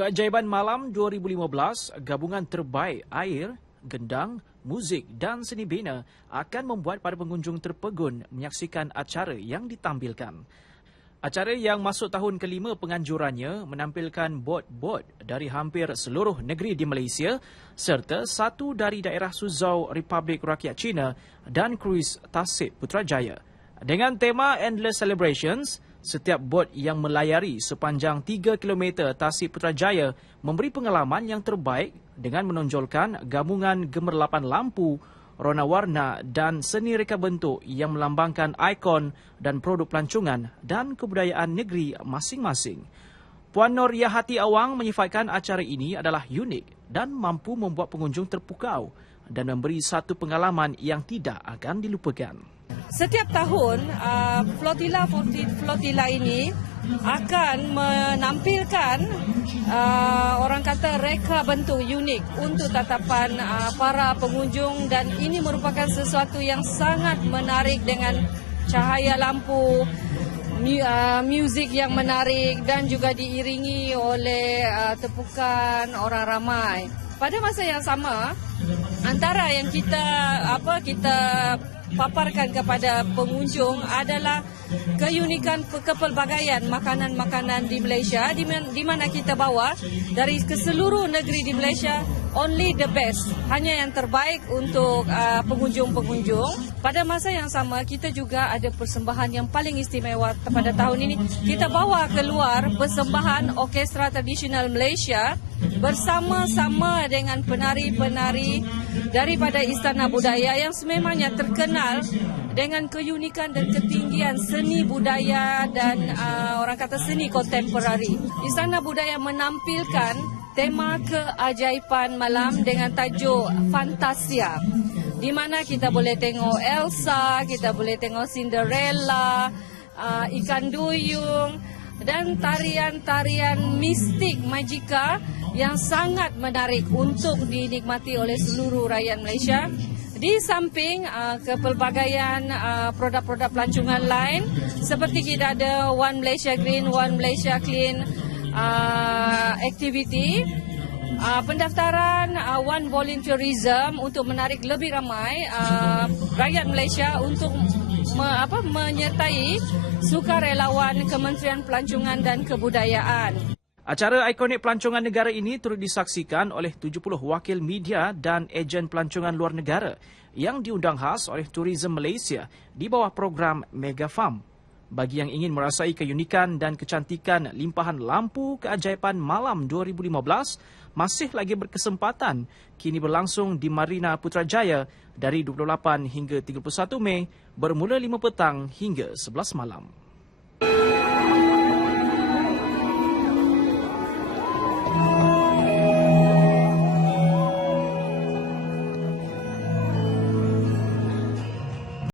Keajaiban Malam 2015, gabungan terbaik air, gendang, muzik dan seni bina akan membuat para pengunjung terpegun menyaksikan acara yang ditampilkan. Acara yang masuk tahun kelima penganjurannya menampilkan bot-bot dari hampir seluruh negeri di Malaysia serta satu dari daerah Suzhou Republik Rakyat China dan kruis Tasik Putrajaya. Dengan tema Endless Celebrations, Setiap bot yang melayari sepanjang 3 km Tasik Putrajaya memberi pengalaman yang terbaik dengan menonjolkan gabungan gemerlapan lampu, rona warna dan seni reka bentuk yang melambangkan ikon dan produk pelancongan dan kebudayaan negeri masing-masing. Puan Nur Yahati Awang menyifatkan acara ini adalah unik dan mampu membuat pengunjung terpukau dan memberi satu pengalaman yang tidak akan dilupakan. Setiap tahun, uh, flotilla flotilla ini akan menampilkan uh, orang kata reka bentuk unik untuk tatapan uh, para pengunjung dan ini merupakan sesuatu yang sangat menarik dengan cahaya lampu, uh, muzik yang menarik dan juga diiringi oleh uh, tepukan orang ramai. Pada masa yang sama, antara yang kita apa kita paparkan kepada pengunjung adalah keunikan kepelbagaian makanan-makanan di Malaysia. Di mana kita bawa? Dari ke seluruh negeri di Malaysia only the best. Hanya yang terbaik untuk uh, pengunjung-pengunjung. Pada masa yang sama kita juga ada persembahan yang paling istimewa pada tahun ini. Kita bawa keluar persembahan orkestra tradisional Malaysia bersama-sama dengan penari-penari daripada Istana Budaya yang sememangnya terkenal dengan keunikan dan ketinggian seni budaya dan uh, orang kata seni kontemporari. Istana Budaya menampilkan tema keajaiban malam dengan tajuk Fantasia di mana kita boleh tengok Elsa, kita boleh tengok Cinderella, uh, ikan duyung dan tarian-tarian mistik magika yang sangat menarik untuk dinikmati oleh seluruh rakyat Malaysia. Di samping uh, kepelbagaian uh, produk-produk pelancongan lain seperti kita ada One Malaysia Green, One Malaysia Clean uh, activity, uh, pendaftaran uh, One Volunteerism untuk menarik lebih ramai uh, rakyat Malaysia untuk me, apa, menyertai sukarelawan Kementerian Pelancongan dan Kebudayaan. Acara ikonik pelancongan negara ini turut disaksikan oleh 70 wakil media dan ejen pelancongan luar negara yang diundang khas oleh Tourism Malaysia di bawah program Mega Farm. Bagi yang ingin merasai keunikan dan kecantikan limpahan lampu keajaiban malam 2015, masih lagi berkesempatan kini berlangsung di Marina Putrajaya dari 28 hingga 31 Mei bermula 5 petang hingga 11 malam.